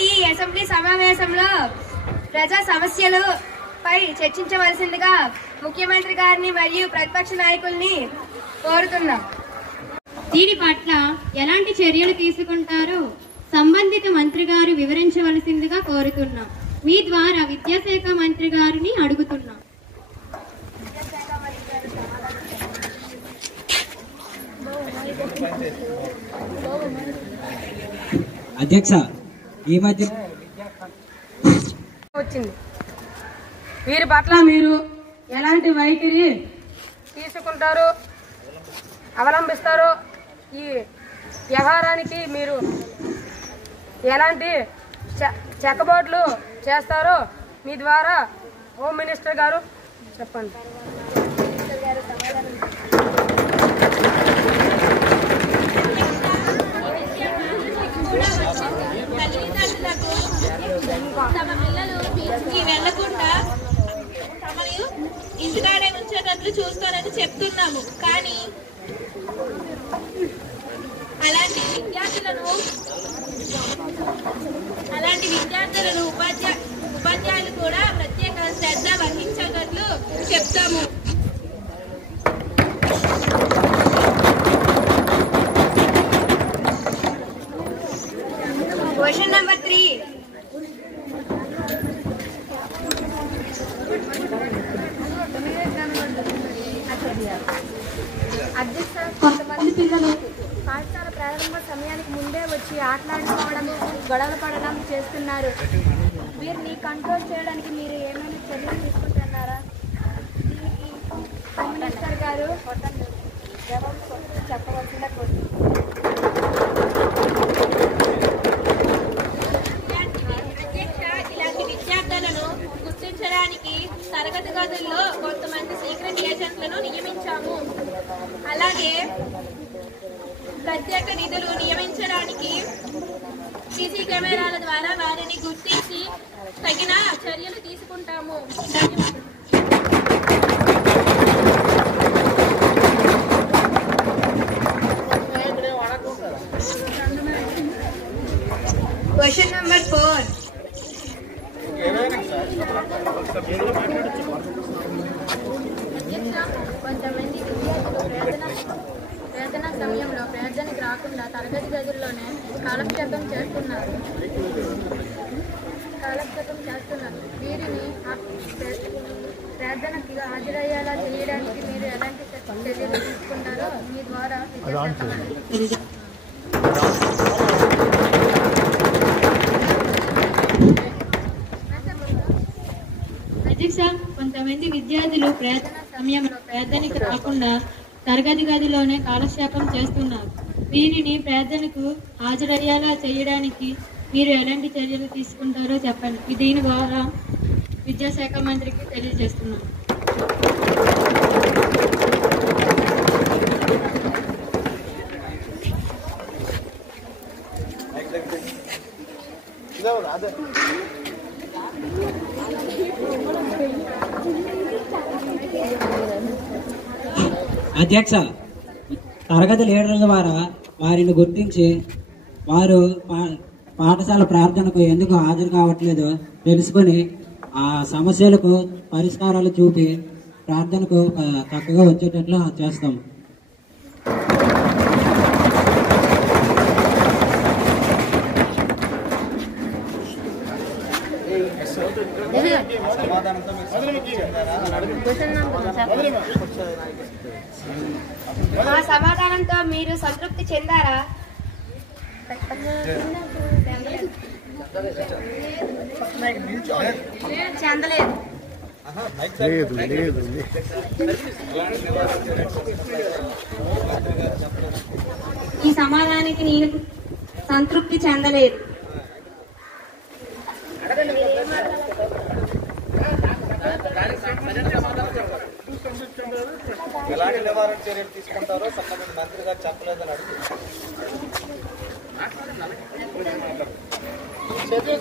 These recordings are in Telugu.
ఈనాటి ఈ అసెంబ్లీ సమావేశంలో ప్రజా సమస్యలపై చర్చించవలసిందిగా ముఖ్యమంత్రి గారిని మరియు ప్రతిపక్ష నాయకుల్ని కోరుతున్నాం. దీని పట్ల ఎలాంటి చర్యలు తీసుకుంటారో సంబంధిత మంత్రి గారు వివరించవలసిందిగా కోరుతున్నాం. మీ ద్వారా విద్యాశాఖ మంత్రి గారిని అడుగుతున్నాం. అధ్యక్ష, ఈ మధ్య వచ్చింది. వీరి పట్ల మీరు ఎలాంటి వైఖరి తీసుకుంటారు, అవలంబిస్తారు? ఈ వ్యవహారానికి మీరు ఎలాంటి చెక్కబోట్లు చేస్తారో మీ ద్వారా హోమ్ మినిస్టర్ గారు చెప్పండి. తమ పిల్లలు బీచ్కి వెళ్లకుండా తమను ఇంటికాడే ఉంచేటట్లు చూస్తారని చెప్తున్నాము. కానీ అలాంటి విద్యార్థులను ఉపాధ్యాయులు కూడా ప్రత్యేక శ్రద్ధ వహించేటట్లు చెప్తాము. Question number 3. అధ్యక్ష, కొంతమంది పిల్లలు పాఠశాల ప్రారంభ సమయానికి ముందే వచ్చి ఆటలాడుకోవడం, గొడవలు పడడం చేస్తున్నారు. వీరిని కంట్రోల్ చేయడానికి మీరు ఏమైనా చర్యలు తీసుకుంటున్నారా? దీనికి హోమ్ మినిస్టర్ గారు జవాబు చెప్పవలసిందిగా కోరుతున్నాను. ఇలాంటి విద్యార్థులను గుర్తించడానికి తరగతి గదుల్లో కొంతమంది సీక్రెట్ ఏజెంట్లను నియమించాము. అలాగే ప్రత్యేక నిధులు నియమించడానికి సీసీ కెమెరాల ద్వారా వారిని గుర్తించి తగిన చర్యలు తీసుకుంటాము. Question number 4. కొంతమంది విద్యార్థులు ప్రార్థన సమయంలో ప్రార్థనకి రాకుండా తరగతి గదుల్లోనే కాలక్షేపం చేస్తున్నారు. వీరిని ప్రార్థనకి హాజరయ్యేలా చేయడానికి మీరు ఎలాంటి చర్యలు తీసుకుంటారో మీ ద్వారా అధ్యక్ష, కొంతమంది విద్యార్థులు ప్రార్థన సమయంలో ప్రార్థనకి రాకుండా తరగతి గదిలోనే కాలక్షేపం చేస్తున్నారు. వీరిని ప్రార్థనకు హాజరయ్యేలా చేయడానికి మీరు ఎలాంటి చర్యలు తీసుకుంటారో చెప్పండి. దీని ద్వారా విద్యాశాఖ మంత్రికి తెలియజేస్తున్నాను. అధ్యక్ష, తరగతి లీడర్ల ద్వారా వారిని గుర్తించి వారు పాఠశాల ప్రార్థనకు ఎందుకు హాజరు కావట్లేదో తెలుసుకొని ఆ సమస్యలకు పరిష్కారాలు చూపి ప్రార్థనకు చక్కగా వచ్చేటట్లు చేస్తాం. మా సమాధానంతో మీరు సంతృప్తి చెందారా? చెందలేదు. ఈ సమాధానానికి నేను సంతృప్తి చెందలేదు. ఎలాంటి నివారణ చర్యలు తీసుకుంటారో సంబంధిత మంత్రి గారు చెప్పలేదని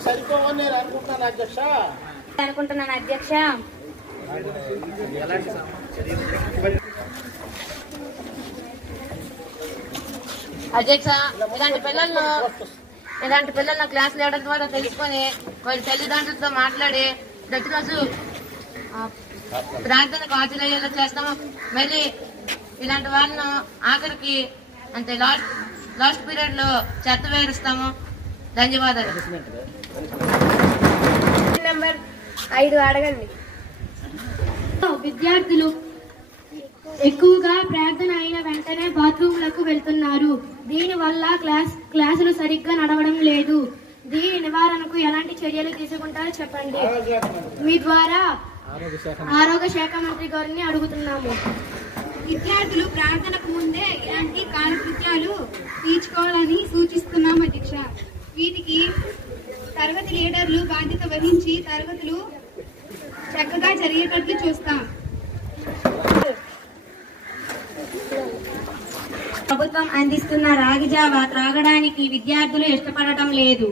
సరిపోవని నేను అనుకుంటున్నాను అధ్యక్ష. అధ్యక్ష, ఇలాంటి పిల్లలను ఇలాంటి పిల్లలను క్లాస్ లీడర్ ద్వారా తెలుసుకొని వాళ్ళ తల్లిదండ్రులతో మాట్లాడి ప్రతిరోజు ప్రార్థనకు హాజరయ్యేలా చేస్తాము. మళ్ళీ ఇలాంటి వాళ్ళను ఆఖరికి అంటే లాస్ట్ పీరియడ్ లో చెత్త వేరుస్తాము. ధన్యవాదాలు. నెంబర్ 5 అడగండి. విద్యార్థులు ఎక్కువగా ప్రార్థన అయిన వెంటనే బాత్రూంలకు వెళ్తున్నారు. దీని వల్ల క్లాసులు సరిగ్గా నడవడం లేదు. దీని నివారణకు ఎలాంటి చర్యలు తీసుకుంటారో చెప్పండి. మీ ద్వారా ఆరోగ్య శాఖ మంత్రి గారిని అడుగుతున్నాము. విద్యార్థులు ప్రార్థనకు ముందే ఇలాంటి కాలకృత్యాలు తీర్చుకోవాలని సూచిస్తున్నాం అధ్యక్ష. వీటికి తరగతి లీడర్లు బాధ్యత వహించి తరగతులు చక్కగా జరిగేటట్లు చూస్తాం. ప్రభుత్వం అందిస్తున్న రాగి జావా త్రాగడానికి విద్యార్థులు ఇష్టపడటం లేదు.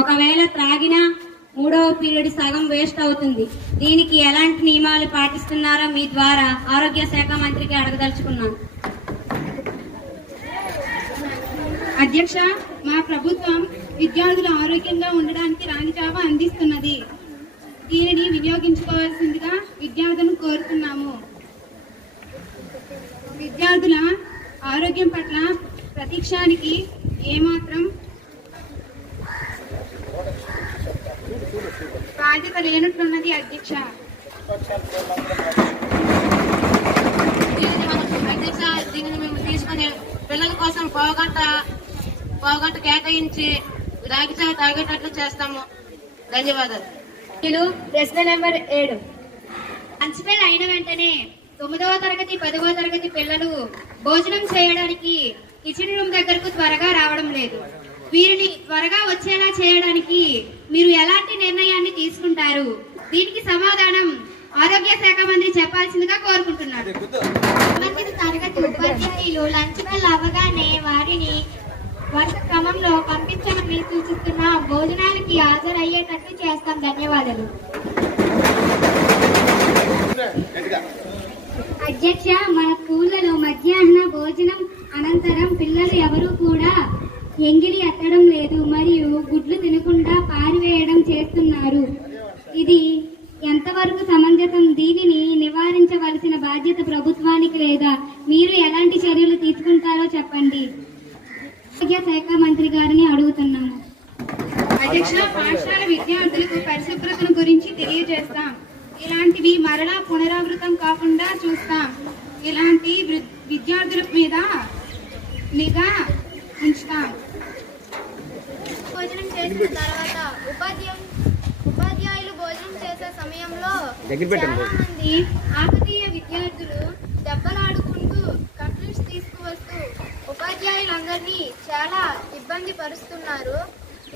ఒకవేళ త్రాగినా 3వ పీరియడ్ సగం వేస్ట్ అవుతుంది. దీనికి ఎలాంటి నియమాలు పాటిస్తున్నారో మీ ద్వారా ఆరోగ్య శాఖ మంత్రికి అడగదలుచుకున్నాను. అధ్యక్ష, మా ప్రభుత్వం విద్యార్థులు ఆరోగ్యంగా ఉండడానికి రాగి జావా అందిస్తున్నది. దీనిని వినియోగించుకోవాల్సిందిగా విద్యార్థులను కోరుతున్నాము. విద్యార్థుల ఆరోగ్యం పట్ల ప్రతిక్షానికి ఏమాత్రం బాధ్యత లేనట్లున్నది అధ్యక్ష. దీనిని మేము తీసుకుని పిల్లల కోసం పావుగంట కేటాయించి రాగి చావ తాగేటట్లు చేస్తాము. ధన్యవాదాలు. ప్రశ్న నెంబర్ 7. లంచ్ అయిన వెంటనే 9వ తరగతి 10వ తరగతి పిల్లలు భోజనం చేయడానికి కిచెన్ రూమ్ దగ్గరకు త్వరగా రావడం లేదు. వీరిని త్వరగా వచ్చేలా చేయడానికి మీరు ఎలాంటి నిర్ణయాన్ని తీసుకుంటారు? దీనికి సమాధానం ఆరోగ్య శాఖ మంత్రి చెప్పాల్సిందిగా కోరుకుంటున్నారు. సంబంధిత తరగతి ఉపాధ్యాయులు లంచ్ బెల్ అవ్వగానే వారిని వరుస క్రమంలో పంపించమని సూచిస్తున్న భోజనాలకి హాజరయ్యేటట్టు చేస్తాం. ధన్యవాదాలు. అధ్యక్ష, మన స్కూళ్లలో మధ్యాహ్న భోజనం అనంతరం పిల్లలు ఎవరూ కూడా ఎంగిలి ఎత్తడం లేదు మరియు గుడ్లు తినకుండా పారివేయడం చేస్తున్నారు. ఇది ఎంతవరకు సమంజసం? దీనిని నివారించవలసిన బాధ్యత ప్రభుత్వానికి లేదా? మీరు ఎలాంటి చర్యలు తీసుకుంటారో చెప్పండి. ఆరోగ్య శాఖ మంత్రి గారిని అడుగుతున్నాము. అధ్యక్ష, పాఠశాల విద్యార్థులకు పరిశుభ్రతను గురించి తెలియజేస్తాం. ఇలాంటివి మరలా పునరావృతం కాకుండా చూస్తాం. ఇలాంటి విద్యార్థుల మీద నిఘా ఉంచుతాం. భోజనం చేసిన తర్వాత ఉపాధ్యాయులు భోజనం చేసే సమయంలో చాలా మంది ఆకతీయ విద్యార్థులు దెబ్బలాడుకుంటూ కంప్లైంట్స్ తీసుకువస్తూ ఉపాధ్యాయులందరినీ చాలా ఇబ్బంది పరుస్తున్నారు.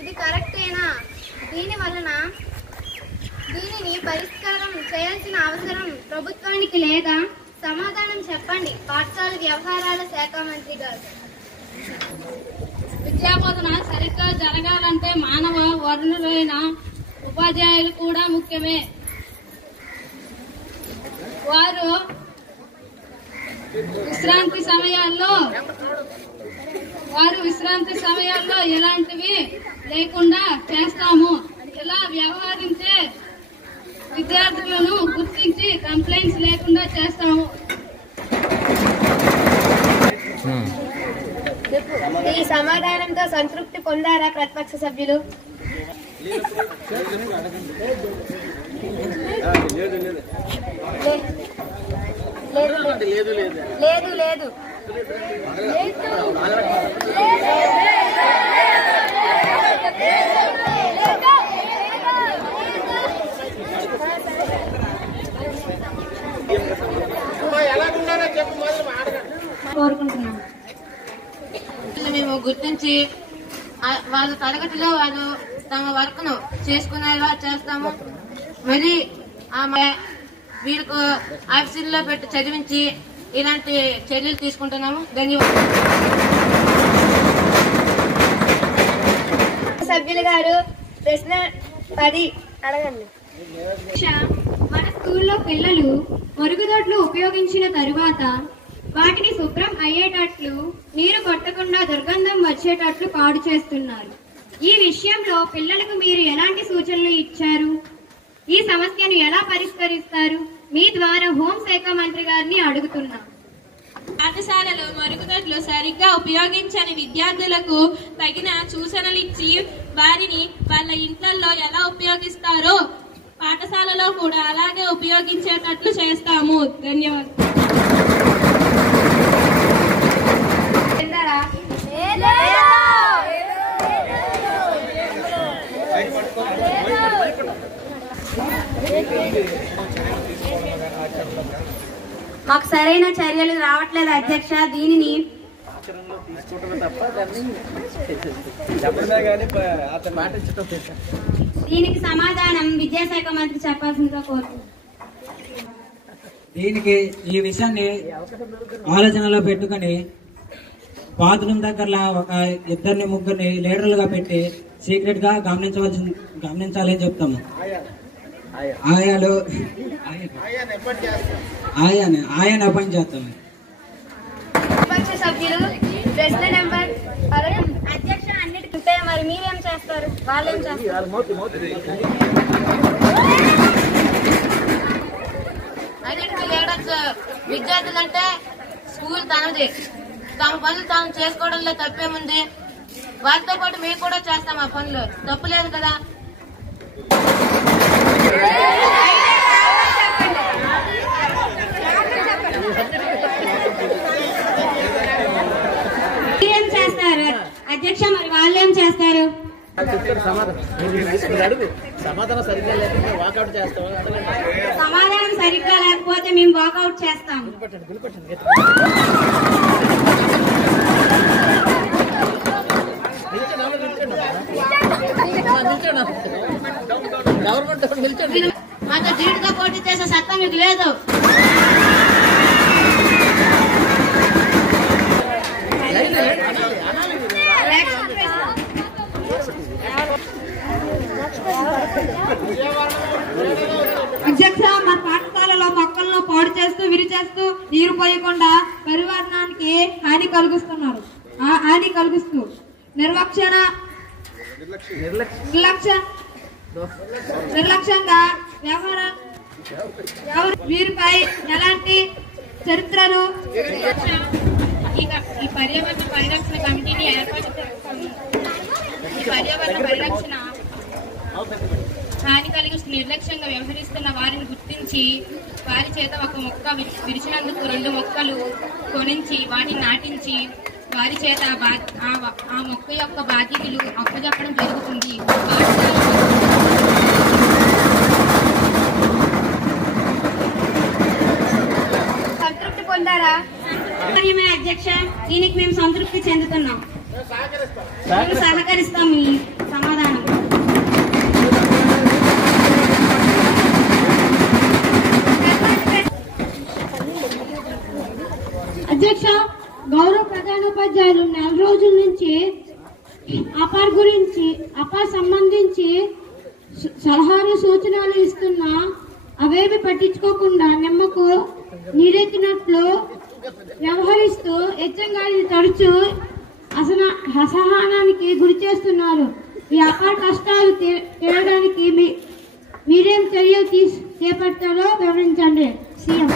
ఇది కరెక్టేనా? దీనిని పరిష్కారం చేయాల్సిన అవసరం ప్రభుత్వానికి లేదా? సమాధానం చెప్పండి. పాఠశాల వ్యవహారాల శాఖ మంత్రి గారు. విద్యాబోధన సరిగ్గా జరగాలంటే మానవ వనరులైన ఉపాధ్యాయులు కూడా ముఖ్యమే. వారు విశ్రాంతి సమయాల్లో ఎలాంటివి లేకుండా చేస్తాము. ఇలా వ్యవహరించే విద్యార్థులను గుర్తించి కంప్లైంట్స్ లేకుండా చేస్తాము. ఈ సమాధానంతో సంతృప్తి పొందారా ప్రతిపక్ష సభ్యులు? లేదు. కోరుకుంటున్నాను. మేము గుర్తించి వాళ్ళ తరగతిలో వాళ్ళు తమ వర్క్ ను చేసుకునేలా చేస్తాము. మరి వీళ్ళకు ఆఫీసుల్లో పెట్టి చదివించి ఇలాంటి చర్యలు తీసుకుంటున్నాము. ధన్యవాదాలు. సభ్యులు గారు ప్రశ్న 10 అడగండి. మన స్కూల్లో పిల్లలు మరుగుదొడ్లు ఉపయోగించిన తరువాత వాటిని శుభ్రం అయ్యేటట్లు నీరు కొట్టకుండా దుర్గంధం వచ్చేటట్లు పాడు చేస్తున్నారు. ఈ విషయంలో పిల్లలకు మీరు ఎలాంటి సూచనలు ఇచ్చారు? ఈ సమస్యను ఎలా పరిష్కరిస్తారు? మీ ద్వారా హోంశాఖ మంత్రి గారిని అడుగుతున్నాం. పాఠశాలలో మరుగుదొడ్లు సరిగ్గా ఉపయోగించని విద్యార్థులకు తగిన సూచనలు ఇచ్చి వారిని వాళ్ళ ఇంట్లలో ఎలా ఉపయోగిస్తారో పాఠశాలలో కూడా అలాగే ఉపయోగించేటట్లు చేస్తాము. ధన్యవాదాలు. మాకు సరైన చర్యలు రావట్లేదు అధ్యక్ష. దీనిని దీనికి సమాధానం విద్యాశాఖ మంత్రి చెప్పాల్సిందిగా కోరుతున్నాను. దీనికి ఈ విషయాన్ని ఆలోచనలో పెట్టుకుని బాత్రూమ్ దగ్గర ఒక ఇద్దరిని ముగ్గురిని లీడర్లుగా పెట్టి సీక్రెట్ గా గమనించాలని చెప్తాము. ఆయాలు ఆయన అపాయింట్ చేస్తాము. విపక్ష సభ్యులు ప్రశ్న నెంబర్ 11. అధ్యక్ష అన్నిటికంటే మరి మీరేం చేస్తారు? వాళ్ళేం చేస్తారు? అన్నిటికీ లీడర్స్ విద్యార్థులంటే స్కూల్ తనది, తమ పనులు తాను చేసుకోవడంలో తప్పేముంది? వారితో పాటు మేము కూడా చేస్తాం ఆ పనులు, తప్పులేదు కదా. మీరేం చేస్తారు అధ్యక్ష? మరి వాళ్ళేం చేస్తారు? సమాధానం సరిగ్గా లేకపోతే వాకౌట్ చేస్తాం. సమాధానం సరిగ్గా లేకపోతే మేము వాకౌట్ చేస్తాం. మాతో ధీటుగా పోటీ చేసే సత్తా మీకు లేదు. అధ్యక్ష మన పాఠశాలలో మొక్కలను పాడు చేస్తూ విరిచేస్తూ నీరు పోయకుండా పర్యావరణానికి హాని కలిగిస్తూ నిర్లక్ష్యంగా వ్యవహారం వీరిపై ఎలాంటి చరిత్రను ఈ పర్యావరణ పరిరక్షణ కమిటీని ఏర్పాటు చేస్తాము. ఈ పర్యావరణ పరిరక్షణ హాని కలిగిస్తూ నిర్లక్ష్యంగా వ్యవహరిస్తున్న వారిని గుర్తించి వారి చేత ఒక మొక్క విరిచినందుకు 2 మొక్కలు కొనించి వాటిని నాటించి వారి చేత ఆ మొక్క యొక్క బాధ్యతలు అప్పచెప్పడం జరుగుతుంది. సంతృప్తి పొందారా? అధ్యక్ష దీనికి మేము సంతృప్తి చెందుతున్నాం. మేము సహకరిస్తాం. ఈ సమాధానం అధ్యక్ష గౌరవ ప్రధానోపాధ్యాయులు 4 రోజుల నుంచి అపార్ సంబంధించి సలహాలు సూచనలు ఇస్తున్నా అవేవి పట్టించుకోకుండా నిమ్మకు నీరెత్తినట్లు వ్యవహరిస్తూ హెచ్చంగాడిని తరచూ అసహనానికి గురి చేస్తున్నారు. ఈ అపార కష్టాలు తీరడానికి మీరేం చర్యలు చేపడతారో వివరించండి. సీఎం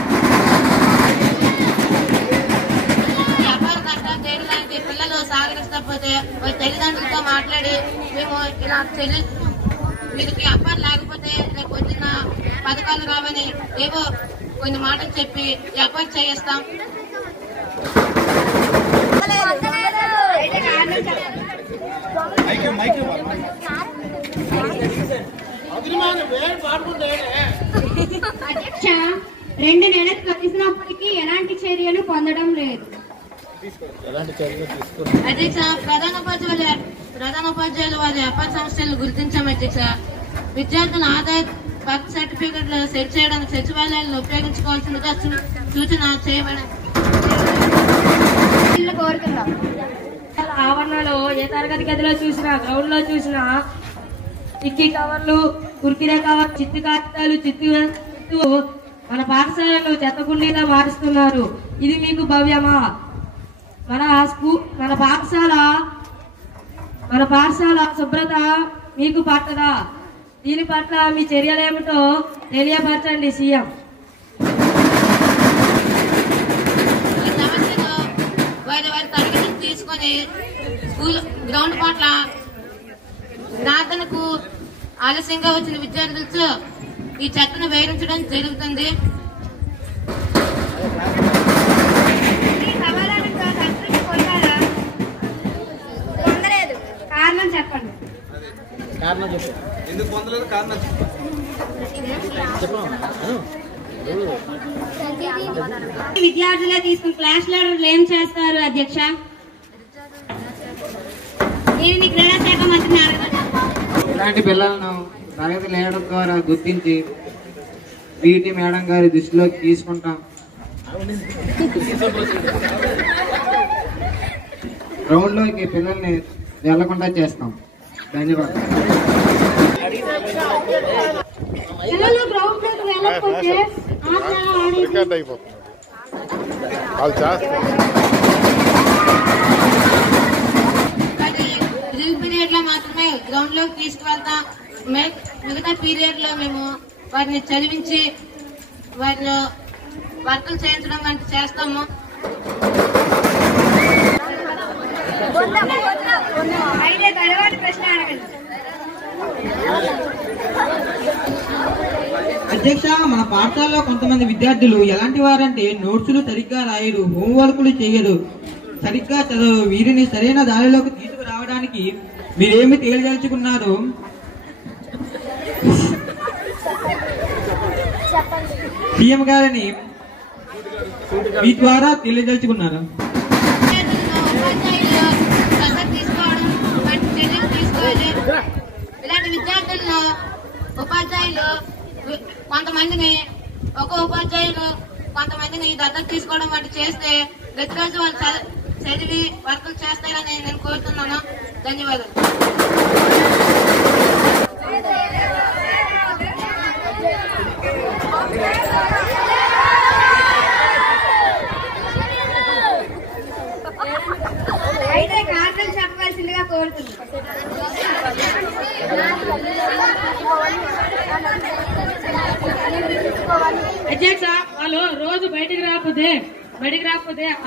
పిల్లలు సహకరించకపోతే వాళ్ళ తల్లిదండ్రులతో మాట్లాడి మేము ఇలా వీరికి అప్పారు లేకపోతే రేపు పొద్దున్న పథకాలు రావని ఏవో కొన్ని మాటలు చెప్పి అప్పారు చేయిస్తాం. అధ్యక్ష 2 నెలలు కలిసినప్పటికీ ఎలాంటి చర్యలు పొందడం లేదు. అధ్యక్ష ప్రధానోపాధ్యాయులు వారి అపార సమస్యలను గుర్తించాం. అధ్యక్ష విద్యార్థుల ఆదాయ బర్త్ సర్టిఫికెట్లు సెట్ చేయడానికి సచివాలయాలను ఉపయోగించుకోవాల్సిందిగా సూచన చేయబడి కోరుతున్నాం. ఆవరణలో ఏ తరగతి గదిలో చూసినా గ్రౌండ్ లో చూసినా చిక్కీ కవర్లు, కుర్కిరే కవర్, చిత్తు కాగితాలు, చిత్తు మన పాఠశాలను చెత్తకుండీలా మారుస్తున్నారు. ఇది మీకు భవ్యమా? మన పాఠశాల శుభ్రత మీకు పట్టదా? దీని పట్ల మీ చర్యలేమిటో తెలియపరచండి సీఎం. వారి తరగతులు తీసుకొని స్కూల్ గ్రౌండ్ పట్ల ప్రార్థనకు ఆలస్యంగా వచ్చిన విద్యార్థులతో ఈ చెత్తను వేయించడం జరుగుతుంది. కారణం చెప్పండి. ఎందుకు పొందలేదు కారణం విద్యార్థులే తీసుకుని క్లాస్ లీడర్లు ఏం చేస్తారు అధ్యక్ష? నేను క్రీడా శాఖ మంత్రిని అడగను. ఇలాంటి పిల్లలను తరగతి లీడర్ ద్వారా గుర్తించి పీటీ మేడం గారి దృష్టిలోకి తీసుకుంటాం. గ్రౌండ్ లోకి పిల్లల్ని వెళ్లకుండా చేస్తాం. ధన్యవాదాలు. పిల్లలు గ్రౌండ్ లోకి వెళ్ళకపోతే డ్రిల్ పీరియడ్ లో మాత్రమే గ్రౌండ్ లోకి తీసుకువెళ్తాం. మిగతా పీరియడ్ లో మేము వారిని చదివించి వారిని వర్కులు చేయించడం వంటి చేస్తాము. అయితే తర్వాత ప్రశ్న అడగండి. అధ్యక్ష, మన పాఠశాలలో కొంతమంది విద్యార్థులు ఎలాంటి వారంటే నోట్సులు సరిగ్గా రాయరు, హోంవర్కులు చేయరు, సరిగ్గా చదవరు. వీరిని సరైన దారిలోకి తీసుకురావడానికి మీరేమి తెలియదలుచుకున్నారు? సీఎం గారిని మీ ద్వారా తెలియదలుచుకున్నారు. ఇలాంటి విద్యార్థులను ఉపాధ్యాయులు కొంతమందిని దత్తత తీసుకోవడం వంటి చేస్తే ప్రతిరోజు వాళ్ళు చదివి వర్కులు చేస్తారని నేను కోరుతున్నాను. ధన్యవాదాలు. అయితే కారణం చెప్పవలసిందిగా కోరుతున్నాను. అధ్యక్ష, వాళ్ళు రోజు బయటికి రాకపోతే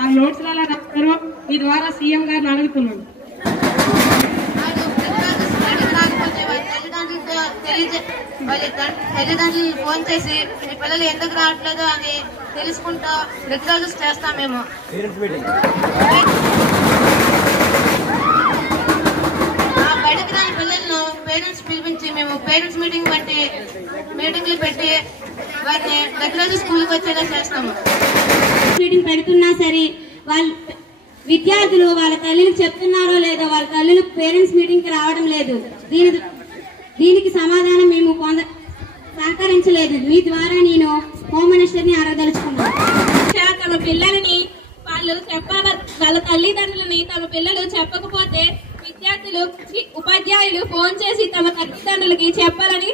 ఆ నోట్స్ ఎలా రాస్తారు? మీ ద్వారా సీఎం గారిని అడుగుతున్నాను. తల్లిదండ్రులు ఫోన్ చేసి మీ పిల్లలు ఎందుకు రావట్లేదు అని తెలుసుకుంటూ ప్రతిరోజు చేస్తాం మేము. బయటకు రాని పిల్లలను పేరెంట్స్ పిలిపించి మేము పేరెంట్స్ మీటింగ్ వంటి మీటింగ్లు పెట్టి వారిని ప్రతిరోజు స్కూల్కి వచ్చేలా చేస్తాము. మీటింగ్ పెడుతున్నా సరే వాళ్ళ విద్యార్థులు వాళ్ళ తల్లికి చెప్తున్నారో లేదో, వాళ్ళ తల్లులు పేరెంట్స్ మీటింగ్ కి రావడం లేదు. దీనికి సమాధానం మేము సహకరించలేదు. మీ ద్వారా నేను హోమ్ మినిస్టర్ ని అడగదలుచుకున్నాను. తమ పిల్లలని వాళ్ళ తల్లిదండ్రులని తమ పిల్లలు చెప్పకపోతే ఉపాధ్యాయులు ఫోన్ చేసి తమ తల్లిదండ్రులకి చెప్పాలని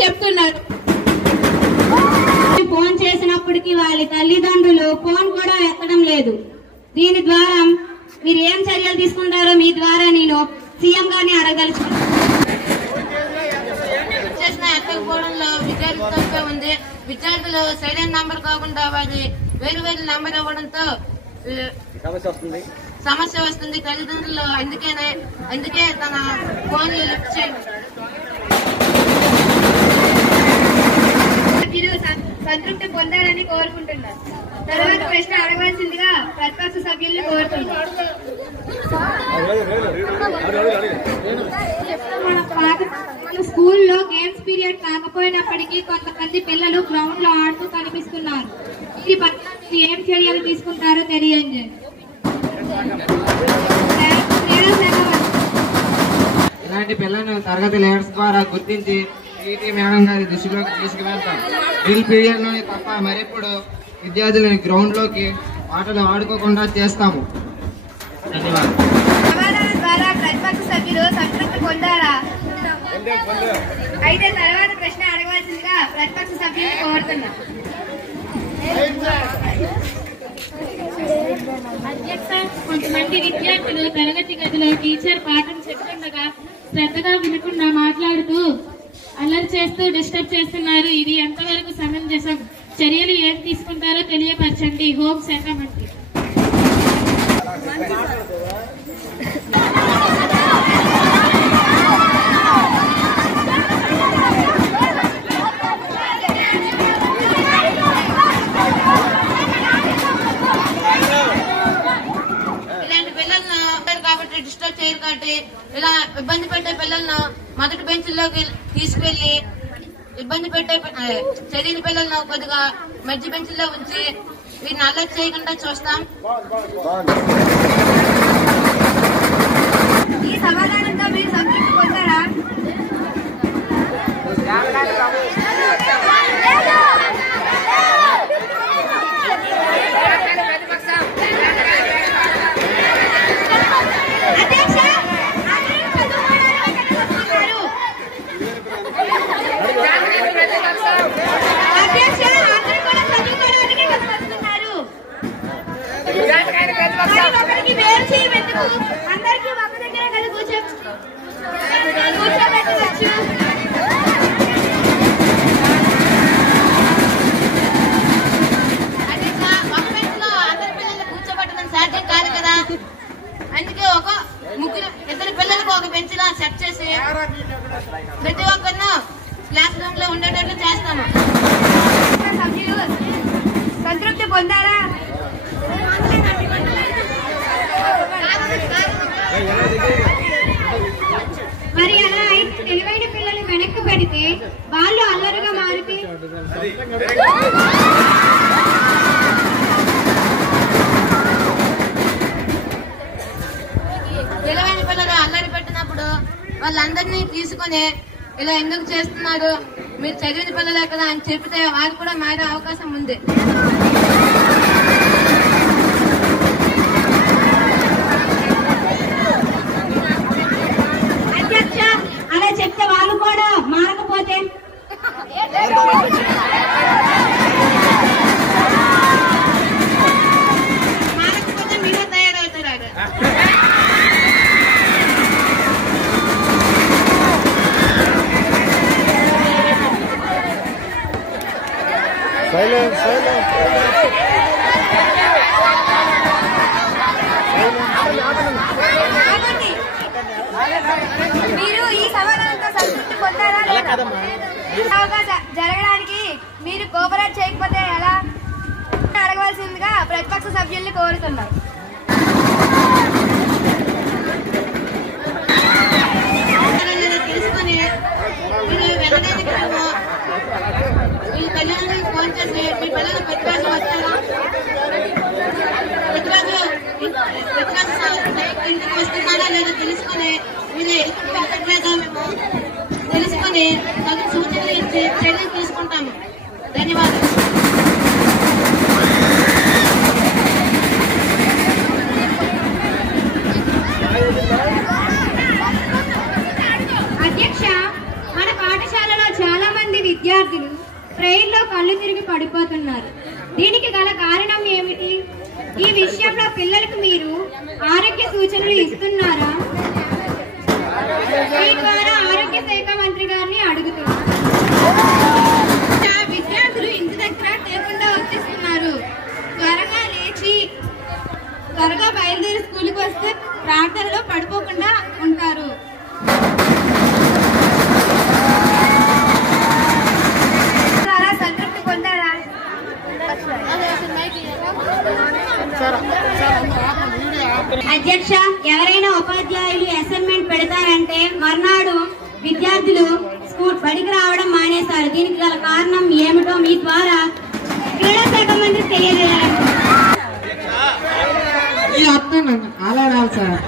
చెప్తున్నారు. ఫోన్ చేసినప్పటికీ వాళ్ళ తల్లిదండ్రులు ఫోన్ కూడా ఎత్తడం లేదు. దీని ద్వారా మీరు ఏం చర్యలు తీసుకుంటారో మీ ద్వారా నేను సీఎం గారిని అడగదలుచుకున్నాను. చేసిన ఎత్తకపోవడంలో విద్యార్థుల తప్పే ఉంది. విద్యార్థులు సరైన నంబర్ కాకుండా వారి వేరు నంబర్ ఇవ్వడంతో సమస్య వస్తుంది. తల్లిదండ్రులు అందుకే తన ఫోన్లు లిఫ్ట్ చేయండి. సంతృప్తి పొందాలని కోరుకుంటున్నారు. తర్వాత ప్రశ్న అడగవలసిందిగా ప్రతిపక్ష సభ్యుల్ని కోరుతున్నారు. మన స్కూల్లో గేమ్స్ పీరియడ్ కాకపోయినప్పటికీ కొంతమంది పిల్లలు గ్రౌండ్ లో ఆడుతూ కనిపిస్తున్నారు. ఈ పట్ల ఏం చర్యలు తీసుకుంటారో తెలియండి. ఇలాంటి పిల్లలను తరగతి లీడర్స్ ద్వారా గుర్తించి పీటీ మేడం గారి దృష్టిలోకి తీసుకువెళ్తాం. డ్రిల్ పీరియడ్ లోని తప్ప మరెప్పుడు విద్యార్థులని గ్రౌండ్ లోకి ఆటలు ఆడుకోకుండా చేస్తాము. ధన్యవాదాలు. సమాధానం ద్వారా ప్రతిపక్ష సభ్యులు సంతృప్తి పొందారా? అయితే తర్వాత ప్రశ్న అడగవలసిందిగా ప్రతిపక్ష సభ్యులు కోరుతున్నాం. అధ్యక్ష, కొంతమంది విద్యార్థులు తరగతి గదిలో టీచర్ పాఠం చెప్తుండగా శ్రద్ధగా వినకుండా మాట్లాడుతూ అల్లరి చేస్తూ డిస్టర్బ్ చేస్తున్నారు. ఇది ఎంతవరకు సమంజసం? చర్యలు ఏం తీసుకుంటారో తెలియపరచండి. హోంశాఖ మంత్రి. డిస్టర్బ్ చేయరు కాబట్టి ఇలా ఇబ్బంది పెట్టే పిల్లలను మొదటి బెంచ్లోకి తీసుకెళ్లి ఇబ్బంది పెట్టే చదివిన పిల్లలను కొద్దిగా మధ్య బెంచ్లో ఉంచి వీరిని అలర్ట్ చేయకుండా చూస్తాం. ఈ సమాధానంతో మీరు సంతృప్తి పొందారా? అందరికీ ఒక దగ్గర కదా కూర్చోబెట్టవచ్చు. ఒక బెంచ్లో అందరి పిల్లలు కూర్చోబెట్టడం సాధ్యం కాదు కదా. అందుకే ఇద్దరు పిల్లలకు ఒక బెంచ్ లో సెట్ చేసి ప్రతి ఒక్కరిను క్లాస్ రూమ్ లో ఉండేటట్లు చేస్తాము. సభ్యులు సంతృప్తి పొందారా? మరి అలా అయితే తెలివైన పిల్లలు వెనక్కి పెడితే వాళ్ళు అల్లరిగా మారితే తెలివైన పిల్లలు అల్లరి పెట్టినప్పుడు వాళ్ళందరినీ తీసుకుని ఇలా ఎందుకు చేస్తున్నారు, మీరు చదివిన పిల్లలే కదా అని చెప్తే వారు కూడా మారే అవకాశం ఉంది. అధ్యక్ష, అలా చెప్తే వాళ్ళు కూడా మారకపోతే మీరే తయారవుతారు. మీరు ఈ సమాధానంతో సంతృప్తి పొందారా? జరగడానికి మీరు కోఆపరేట్ చేయకపోతే ఎలా అడగవలసిందిగా ప్రతిపక్ష సభ్యుల్ని కోరుతున్నారు. తెలుసుకుని మీరు వెంటనే వీళ్ళ తల్లిదండ్రులకు ఫోన్ చేసి మీ పిల్లలు ప్రతిరోజు వచ్చారా, ప్రతిరోజు ఇంటికి వస్తున్నారా లేదా తెలుసుకుని మీరు ఎందుకు పెట్టట్లేదో మేము తెలుసుకుని తగిన సూచనలు ఇచ్చి చర్యలు తీసుకుంటాము. ధన్యవాదాలు. అధ్యక్ష, మన పాఠశాలలో చాలా మంది విద్యార్థులు ట్రైన్లో కళ్ళు తిరిగి పడిపోతున్నారు. దీనికి గల కారణం ఏమిటి? ఈ విషయంలో పిల్లలకు మీరు ఆరోగ్య సూచనలు ఇస్తున్నారా? ఈ ద్వారా ఆరోగ్య శాఖ మంత్రి గారిని అడుగుతున్నారు. విద్యార్థులు ఇంటి దగ్గర లేకుండా వచ్చేస్తున్నారు. త్వరగా బయలుదేరి స్కూల్కి వస్తే ప్రార్థనలో పడిపోకుండా ఉంటారు. సంతృప్తి పొందారా? అధ్యక్ష, ఎవరైనా ఉపాధ్యాయులు అసైన్మెంట్ పెడతారంటే మర్నాడు విద్యార్థులు బడికి రావడం మానేశారు. దీనికి గల కారణం ఏమిటో మీ ద్వారా క్రీడా శాఖ మంత్రి తెలియజేయాలి. అలా రాదు సార్.